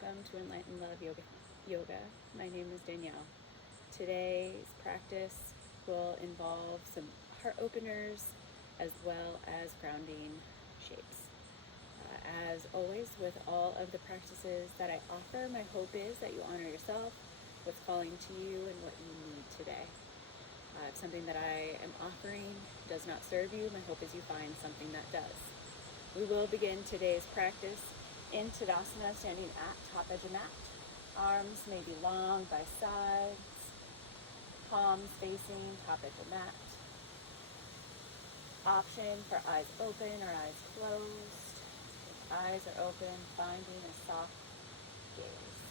welcome to Enlightened Love Yoga. My name is Danielle. Today's practice will involve some heart openers as well as grounding shapes. As always, with all of the practices that I offer, my hope is that you honor yourself, what's calling to you, and what you need today. If something that I am offering does not serve you, my hope is you find something that does. We will begin today's practice in Tadasana, standing at top edge of mat. Arms may be long by sides, palms facing top edge of mat. Option for eyes open or eyes closed. If eyes are open, finding a soft gaze.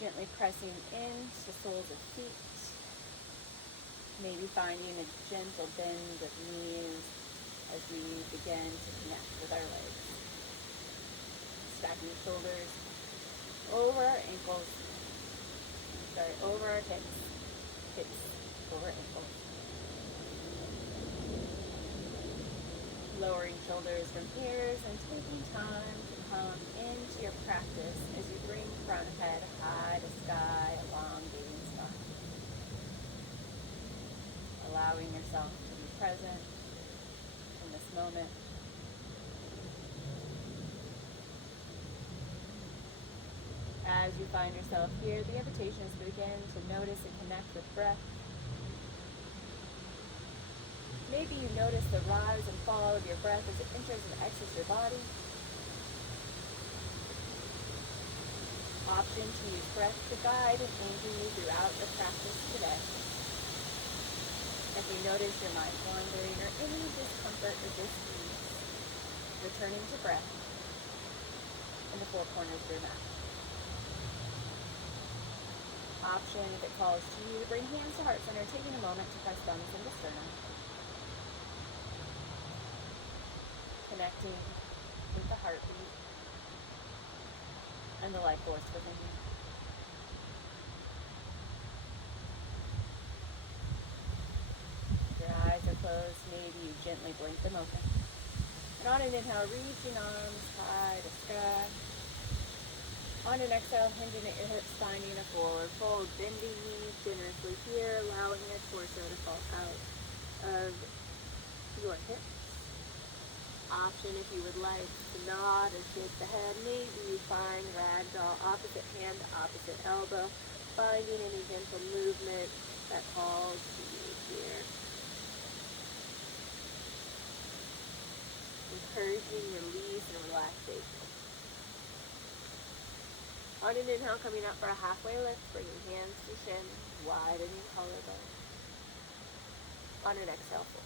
Gently pressing into soles of feet. Maybe finding a gentle bend of knees as we begin to connect with our legs. Stacking shoulders over our ankles, over our hips over ankles. Lowering shoulders from ears and taking time to come into your practice as you bring front head high to sky, elongating spine. Allowing yourself to be present in this moment. As you find yourself here, the invitation is to begin to notice and connect with breath. Maybe you notice the rise and fall of your breath as it enters and exits your body. Option to use breath to guide and anchor you throughout the practice today. If you notice your mind wandering or any discomfort or dis-ease, returning to breath in the four corners of your mat. Option, if it calls to you, to bring hands to heart center, taking a moment to press thumbs into sternum. Connecting with the heartbeat and the life force within you. If your eyes are closed, maybe you gently blink them open. And on an inhale, reaching arms high to sky. On an exhale, hinging at your hips, finding a forward fold, bending knees generously here, allowing your torso to fall out of your hips. Option, if you would like to nod or shake the head, maybe you find ragdoll, opposite hand to opposite elbow, finding any gentle movement that calls to you here. Encouraging release and relaxation. On an inhale, coming up for a halfway lift, bringing hands to shin, widening collarbone. On an exhale, fold.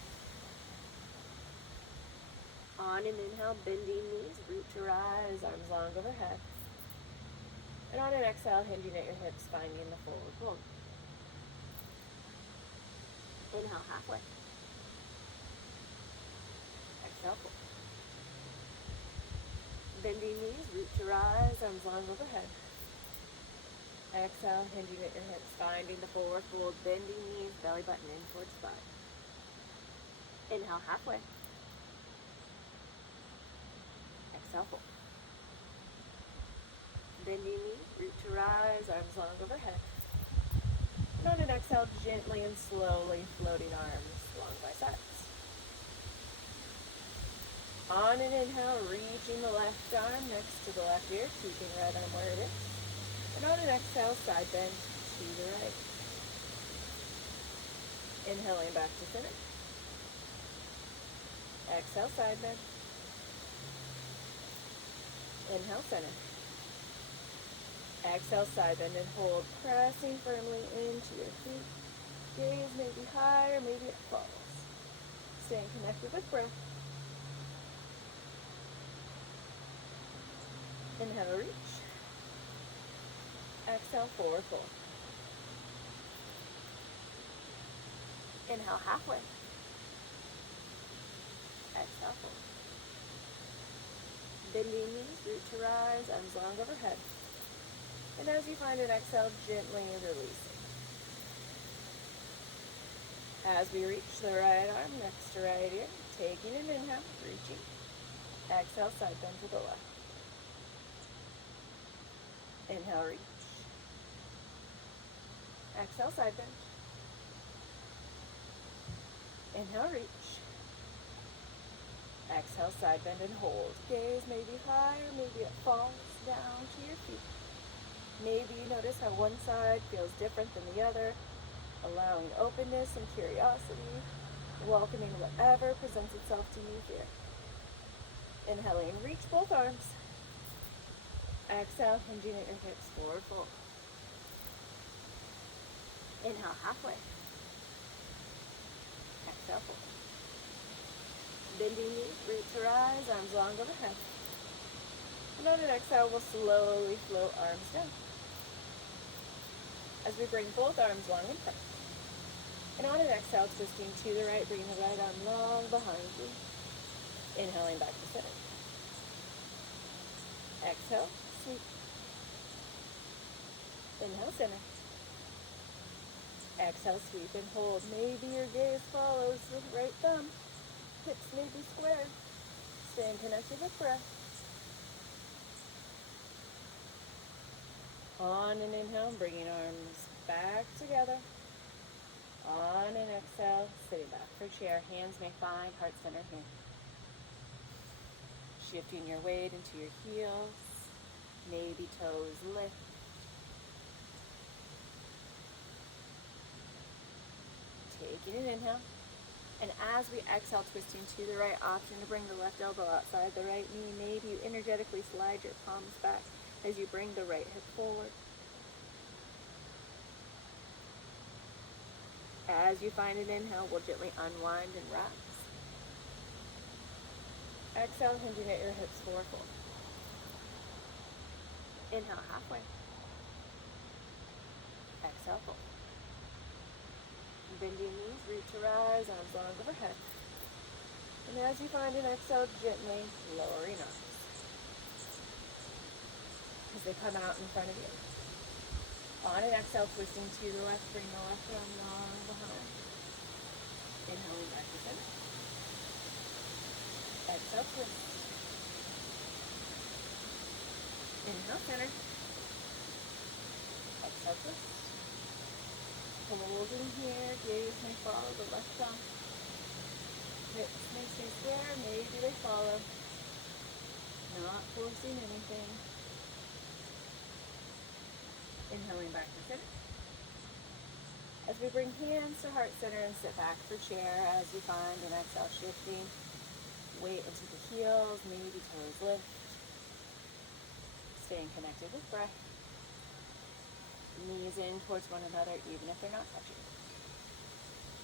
On an inhale, bending knees, root to rise, arms long overhead. And on an exhale, hinging at your hips, finding the forward fold. Inhale, halfway. Exhale, fold. Bending knees, root to rise, arms long overhead. Exhale, hinging at your hips, finding the forward fold, bending knees, belly button in towards spine. Inhale, halfway. Exhale, fold. Bending knees, root to rise, arms long overhead. And on an exhale, gently and slowly floating arms long by sides. On an inhale, reaching the left arm next to the left ear, keeping right arm where it is. And on an exhale, side bend to the right. Inhaling back to center. Exhale, side bend. Inhale, center. Exhale, side bend and hold, pressing firmly into your feet. Gaze may be higher, maybe it falls. Staying connected with breath. Inhale, reach. Exhale, forward fold. Inhale, halfway. Exhale, fold. Bending knees, root to rise, arms long overhead. And as you find an exhale, gently releasing. As we reach the right arm next to right ear, taking an inhale, reaching. Exhale, side bend to the left. Inhale, reach. Exhale, side bend. Inhale, reach. Exhale, side bend and hold. Gaze maybe higher, maybe it falls down to your feet. Maybe you notice how one side feels different than the other, allowing openness and curiosity, welcoming whatever presents itself to you here. Inhaling, reach both arms. Exhale, hinging at your hips, forward fold. Inhale, halfway. Exhale, fold. Bending knees, root to rise, arms long overhead. And on an exhale, we'll slowly float arms down. As we bring both arms long in front. And on an exhale, twisting to the right, bring the right arm long behind you. Inhaling back to center. Exhale, sweep. Inhale, center. Exhale, sweep and hold. Maybe your gaze follows the right thumb. Hips may be squared. Staying connected with breath. On an inhale, bringing arms back together. On an exhale, sitting back for chair. Hands may find heart center here. Shifting your weight into your heels. Maybe toes lift. Taking an inhale. And as we exhale, twisting to the right, option to bring the left elbow outside the right knee. Maybe you energetically slide your palms back as you bring the right hip forward. As you find an inhale, we'll gently unwind and rise. Exhale, hinging at your hips, forward fold. Inhale, halfway. Exhale, fold. Bending knees, root to rise, arms long overhead. And as you find an exhale, gently lowering arms. As they come out in front of you. On an exhale, twisting to the left, bring the left arm long behind. Inhaling back to center. Exhale, twist. Inhale, center. Exhale, twist. Holding here, gaze may follow the left thumb. Hips may stay square, maybe they follow. Not forcing anything. Inhaling back to center. As we bring hands to heart center and sit back for chair, as you find an exhale, shifting weight into the heels, maybe toes lift. Staying connected with breath. Knees in towards one another, even if they're not touching.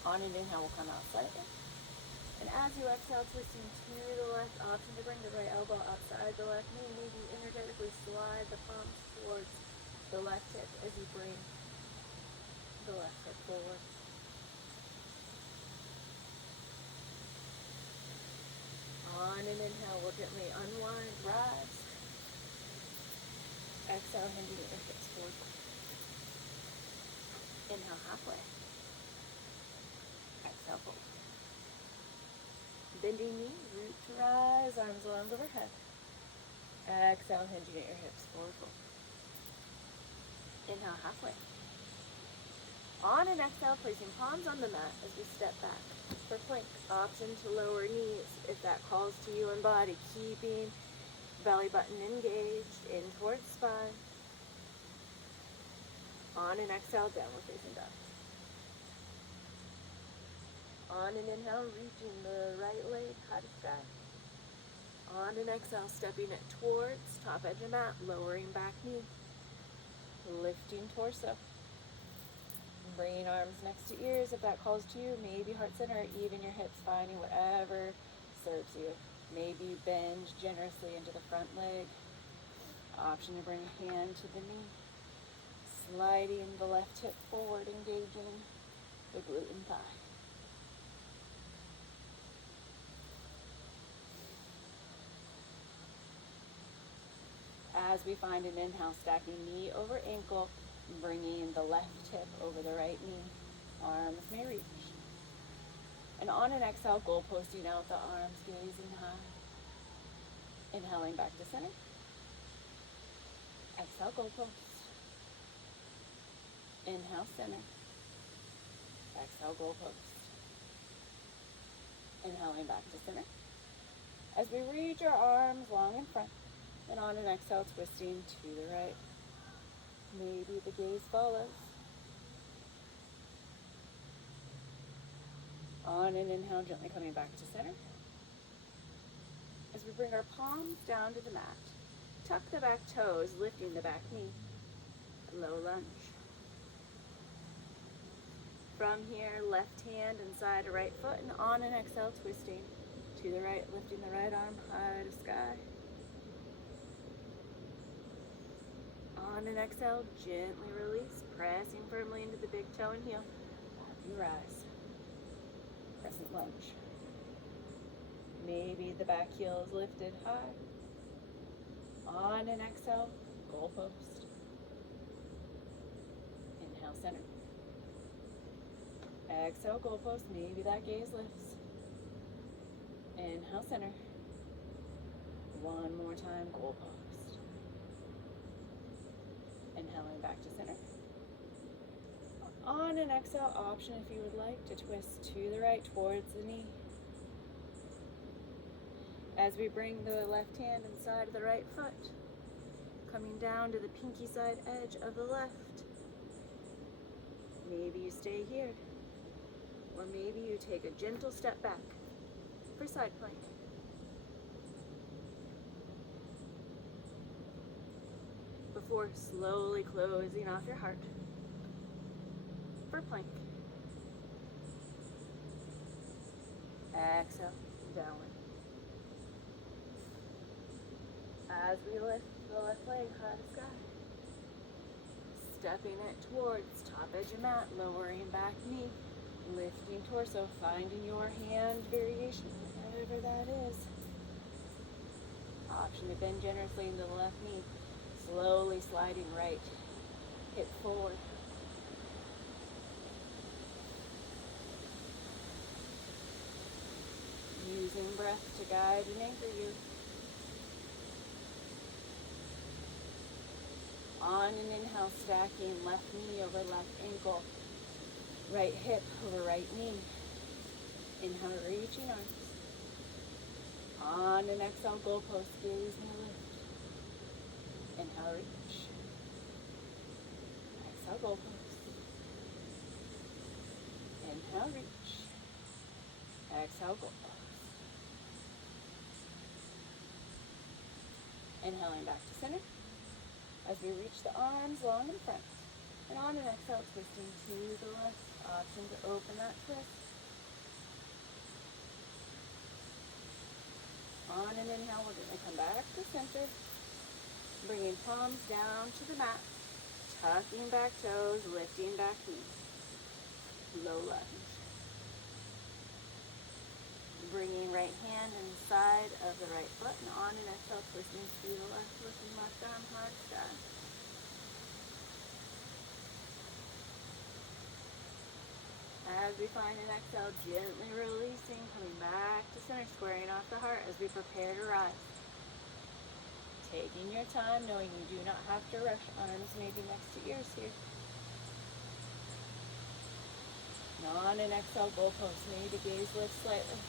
On an inhale, we'll come out slightly. And as you exhale, twisting to the left, option to bring the right elbow outside the left knee. Maybe energetically slide the palms towards the left hip as you bring the left hip forward. On an inhale, we'll gently unwind, rise. Exhale, hinging at your hips forward. Inhale, halfway. Exhale, fold. Bending knees, root to rise, arms long overhead. Exhale, hinging at your hips, forward fold. Inhale, halfway. On an exhale, placing palms on the mat as we step back for plank. Option to lower knees if that calls to you in body, keeping belly button engaged in towards spine. On an exhale, downward facing dog. On an inhale, reaching the right leg high to sky. On an exhale, stepping it towards top edge of mat, lowering back knee. Lifting torso. Bringing arms next to ears if that calls to you. Maybe heart center, even your hips, finding whatever serves you. Maybe bend generously into the front leg. Option to bring a hand to the knee. Sliding the left hip forward, engaging the glute and thigh. As we find an inhale, stacking knee over ankle, bringing the left hip over the right knee. Arms may reach. And on an exhale, goal posting out the arms, gazing high. Inhaling back to center. Exhale, goalpost. Inhale, center. Exhale, goalpost. Inhaling back to center. As we reach our arms long in front, and on an exhale, twisting to the right. Maybe the gaze follows. On an inhale, gently coming back to center. As we bring our palms down to the mat, tuck the back toes, lifting the back knee. Low lunge. From here, left hand inside a right foot, and on an exhale, twisting to the right, lifting the right arm high to sky. On an exhale, gently release, pressing firmly into the big toe and heel. You rise. Crescent lunge. Maybe the back heel is lifted high. On an exhale, goalpost. Inhale, center. Exhale, goalpost. Maybe that gaze lifts. Inhale, center. One more time, goalpost. Inhaling back to center. On an exhale, option if you would like to twist to the right towards the knee. As we bring the left hand inside of the right foot, coming down to the pinky side edge of the left. Maybe you stay here, or maybe you take a gentle step back for side plank. Before slowly closing off your heart for plank. Exhale, downward. As we lift the left leg high to sky, stepping it towards top edge of mat, lowering back knee, lifting torso, finding your hand variation, whatever that is. Option to bend generously into the left knee, slowly sliding right hip forward. Using breath to guide and anchor you. On an inhale, stacking left knee over left ankle, right hip over right knee. Inhale, reaching arms. On an exhale, goalpost, gaze and lift. Inhale, reach. Exhale, goalpost. Inhale, reach. Exhale, goalpost. Inhaling back to center. As we reach the arms long in front. And on an exhale, twisting to the left. Option to open that twist. On an inhale, we're going to come back to center. Bringing palms down to the mat. Tucking back toes, lifting back knee. Low lunge. Bringing right hand inside of the right foot, and on an exhale, twisting to the left, lifting left arm hard sky. As we find an exhale, gently releasing, coming back to center, squaring off the heart as we prepare to rise. Taking your time, knowing you do not have to rush. Arms maybe next to ears here. And on an exhale, goalpost, maybe gaze lift slightly.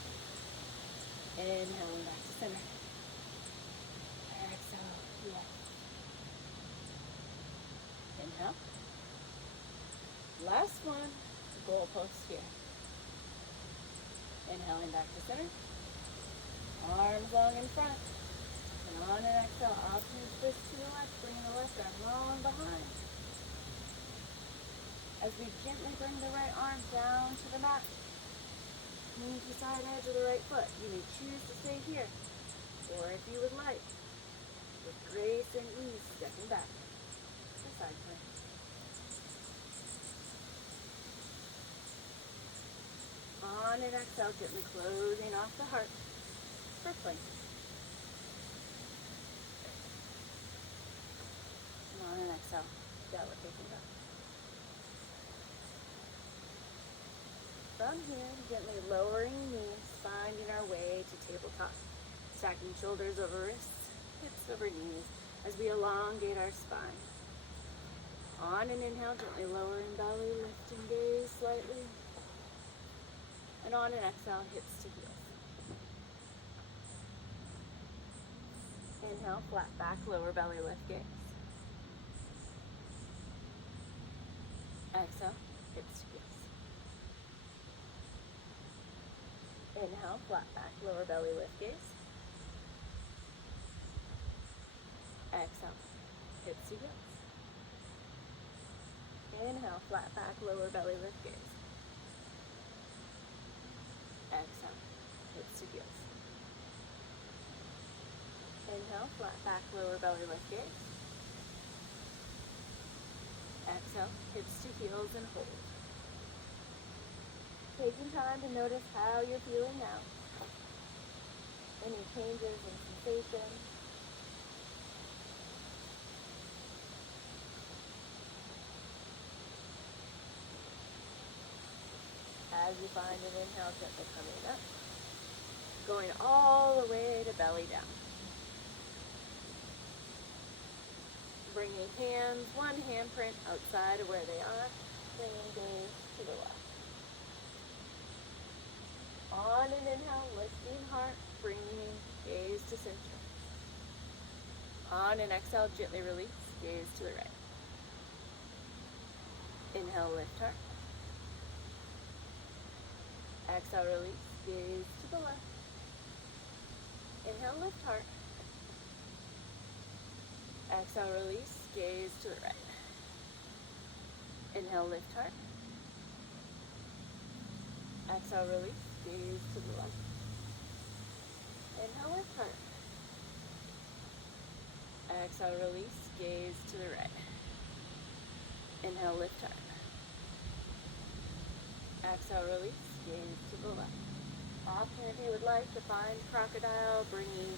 Inhaling back to center. Exhale, left. Inhale. Last one, goalpost here. Inhaling back to center. Arms long in front. And on an exhale, option twist to the left, bring the left arm long behind. As we gently bring the right arm down to the mat. Pinky side edge of the right foot. You may choose to stay here, or if you would like, with grace and ease, stepping back to side plank. On an exhale, gently closing off the heart for plank. And on an exhale, downward facing dog. From here, gently lowering knees, finding our way to tabletop. Stacking shoulders over wrists, hips over knees, as we elongate our spine. On an inhale, gently lowering belly, lift and gaze slightly. And on an exhale, hips to heels. Inhale, flat back, lower belly, lift, gaze. Exhale, hips to heels. Inhale, flat back, lower belly, lift, gaze. Exhale, hips to heels. Inhale, flat back, lower belly, lift, gaze. Exhale, hips to heels. Inhale, flat back, lower belly, lift, gaze. Exhale, hips to heels and hold. Taking time to notice how you're feeling now. Any changes in sensation. As you find an inhale, gently coming up. Going all the way to belly down. Bringing hands, one handprint outside of where they are. Bringing gaze to the left. On an inhale, lifting heart, bringing gaze to center. On an exhale, gently release, gaze to the right. Inhale, lift heart. Exhale, release, gaze to the left. Inhale, lift heart. Exhale, release, gaze to the right. Inhale, lift heart. Exhale, release, gaze to the left. Inhale, lift heart. Exhale, release, gaze to the right. Inhale, lift heart. Exhale, release, gaze to the left. Option if you would like to find crocodile, bringing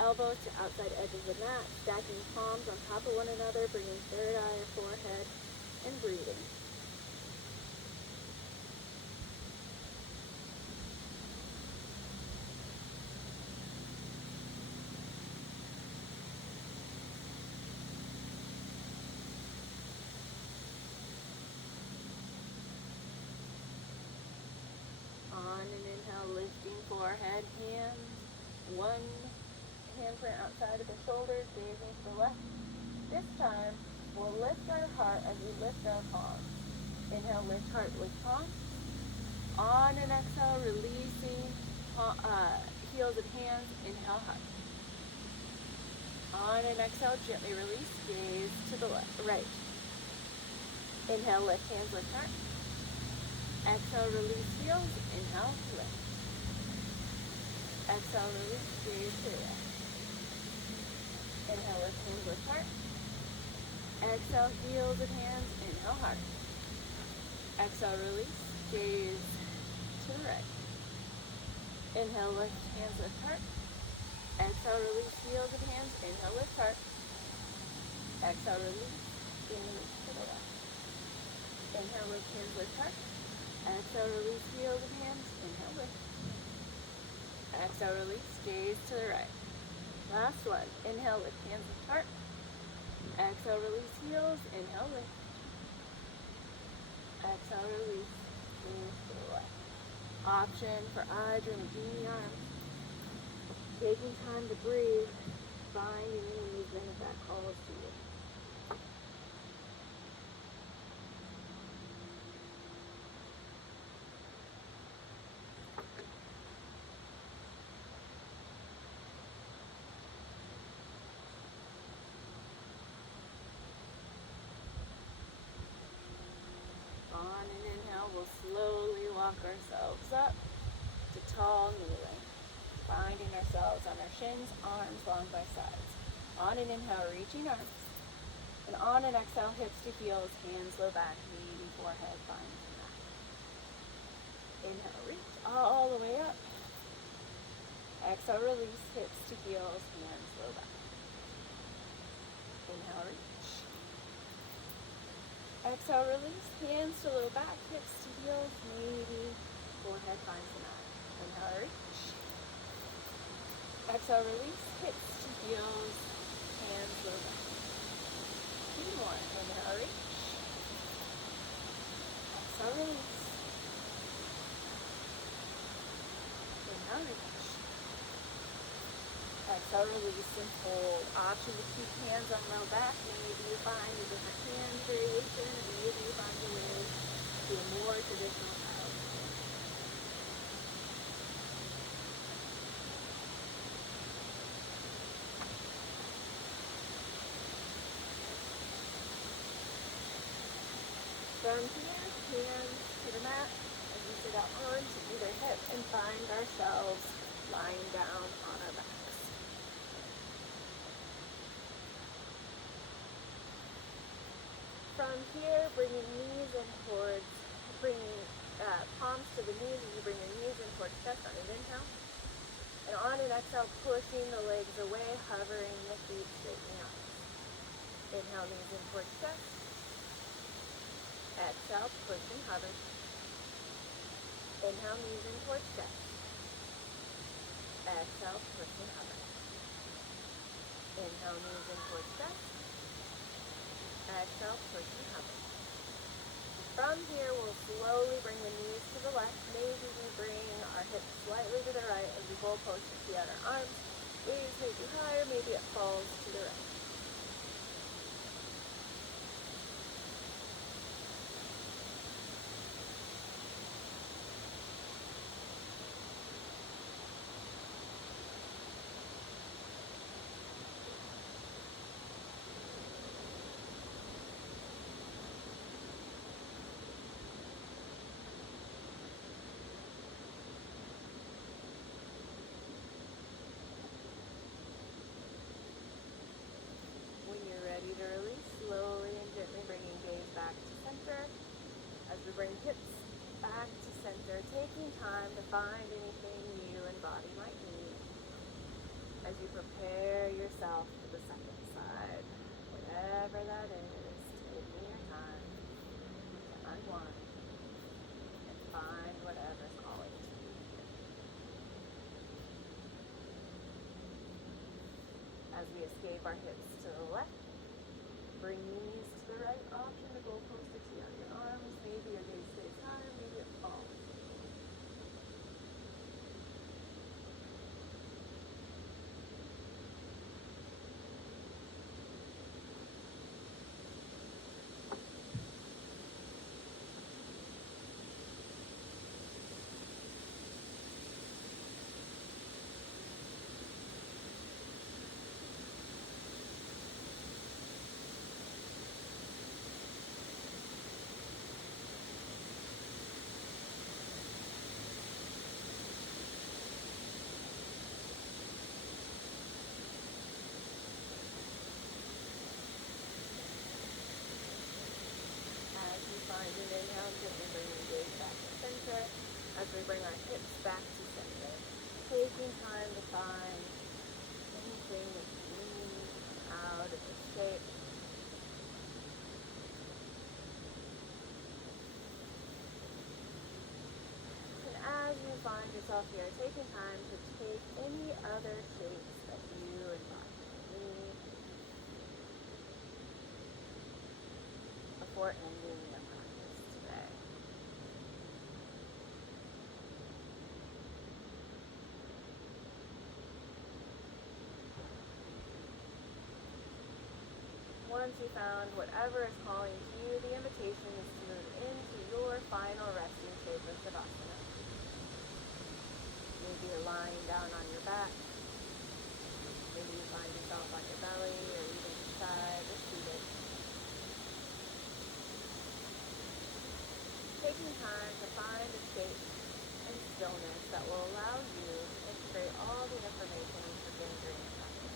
elbows to outside edge of the mat, stacking palms on top of one another, bringing third eye or forehead, and breathing. On an inhale, lifting forehead, hands, one handprint outside of the shoulders, gazing to the left. This time, we'll lift our heart as we lift our palms. Inhale, lift heart, lift palms. On an exhale, releasing heels and hands, inhale, heart. On an exhale, gently release, gaze to the left, right. Inhale, lift hands, lift heart. Exhale, release heels, inhale, lift. Exhale, release, gaze to the left. Inhale, lift hands, lift heart. Exhale, heels and hands, inhale, heart. Exhale, release, gaze to the right. Inhale, lift hands, lift heart. Exhale, release, heels and hands, inhale, lift heart. Exhale, release, gaze to the left. Inhale, lift hands, lift heart. Exhale, release, heels and hands, inhale, lift. Exhale, release, gaze to the right. Last one. Inhale, lift hands, lift heart. Exhale, release, heels, inhale, lift. Exhale, release, gaze to the left. Option for Ujjayi or Nagini arms. Taking time to breathe, finding any movement if that calls to you. On an inhale, we'll slowly walk ourselves up to tall kneeling, finding ourselves on our shins, arms long by sides. On an inhale, reaching arms. And on an exhale, hips to heels, hands low back, knee, forehead, finds the mat. Inhale, reach all the way up. Exhale, release, hips to heels, hands low back. Inhale, reach. Exhale, release, hands to low back, hips to heels, maybe forehead finds the mat. Inhale, reach. Exhale, release, hips to heels, hands low back. 2 more. Inhale, reach. Exhale, release. Inhale, reach. Exhale, release and hold. Option to keep hands on low back. Maybe you find a different hand variation, and maybe you find a way to a more traditional child pose. From here, hands to the mat, and we sit out onto either hip and find ourselves lying down on our backs. From here, bringing knees in towards, bringing palms to the knees as you bring your knees in towards chest on an inhale. And on an exhale, pushing the legs away, hovering the feet, straightening up. Inhale, knees in towards chest. Exhale, push and hover. Inhale, knees in towards chest. Exhale, push and hover. Inhale, knees in towards chest. Exhale, push and hover. From here, we'll slowly bring the knees to the left. Maybe we bring our hips slightly to the right as we goalpost to see out our arms. Gaze may be higher, maybe it falls to the right. Ready to release, slowly and gently bringing gaze back to center. As we bring hips back to center, taking time to find anything you and body might need. As you prepare yourself for the second side, whatever that is, taking your time to unwind and find whatever's calling to you. As we escape our hips to the left, bring knees to the right, option to goalpost to see out your arms. Maybe your gaze stays higher, maybe it falls. Find an inhale, gently bringing gaze back to center as we bring our hips back to center. Taking time to find anything that you need out of the shape. And as you find yourself here, taking time to take any other shapes that you and body need before ending your practice today. Once you found whatever is calling to you, the invitation is to move into your final resting shape of Savasana. Maybe you're lying down on your back. Maybe you find yourself on your belly or even side or seated. Taking time to find a shape and stillness that will allow you to integrate all the information you've gained during the practice.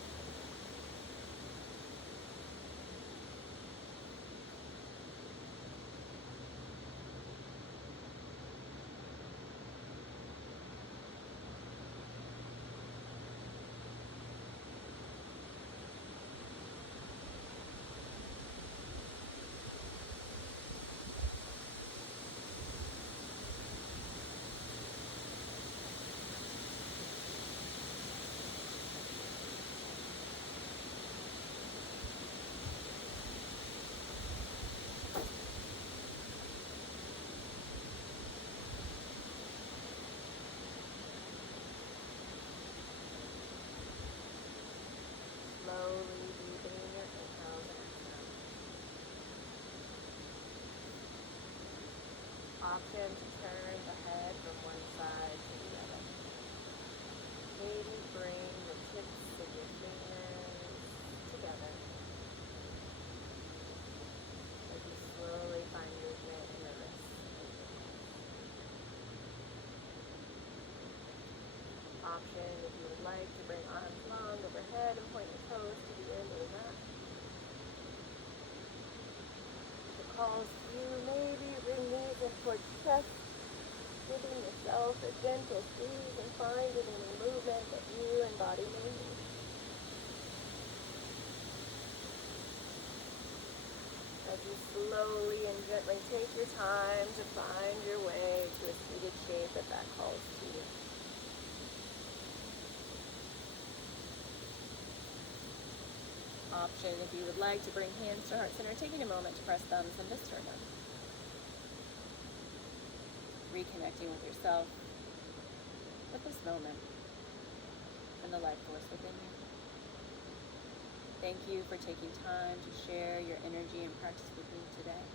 option to turn the head from one side to the other. Maybe bring the tips of your fingers together as you slowly find movement in the wrists. Option if you would like to bring arms long overhead and point your toes to the end of the mat. If it calls to you, maybe bring knees in towards chest, giving yourself a gentle squeeze and finding any movement that you and body may need. As you slowly and gently take your time to find your way to a seated shape if that calls to you. Option if you would like to bring hands to heart center, taking a moment to press thumbs and to sternum. Reconnecting with yourself, with this moment, and the life force within you. Thank you for taking time to share your energy and practice with me today.